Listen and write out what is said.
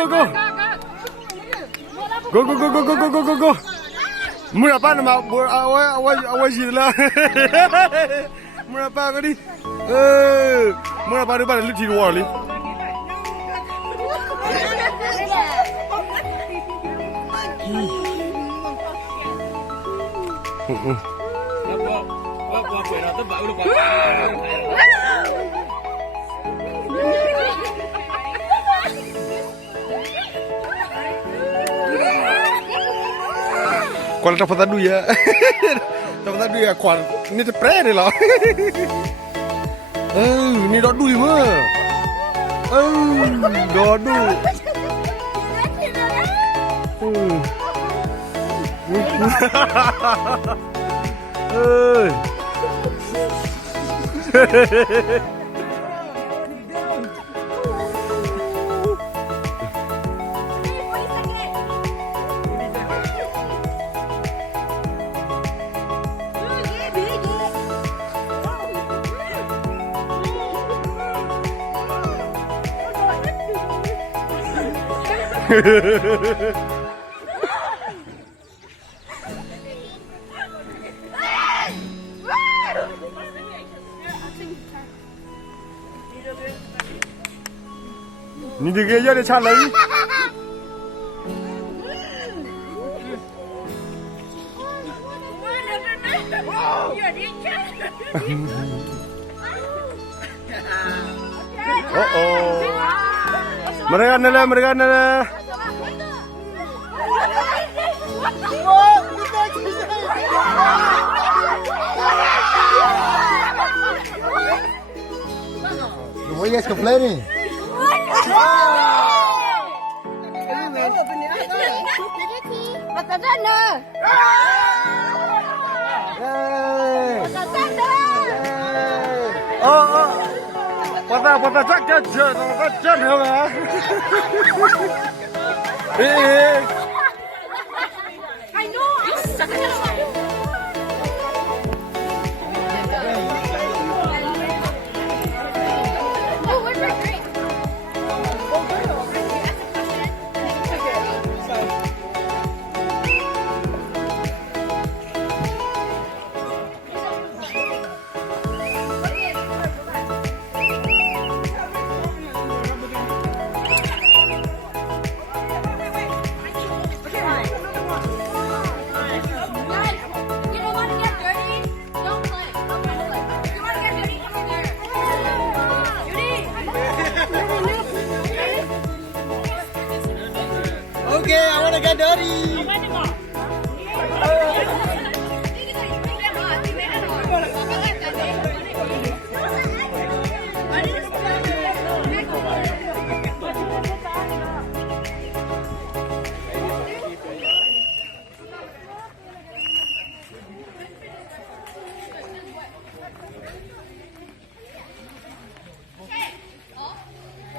go go go go go go go go go mưa apa nama awal sih lah mưa apa kau ni mưa apa depan lu tidur wali Kuala dapat tadu ya, dapat tadu ya kual. Ini terpre ni lah. Ni dodu lima. Dodu. Ni dia kerja dia cakap lagi. Oh. Mereka nela. Why are you guys complaining? Patah cak ya. I know. Okay, I want to get dirty.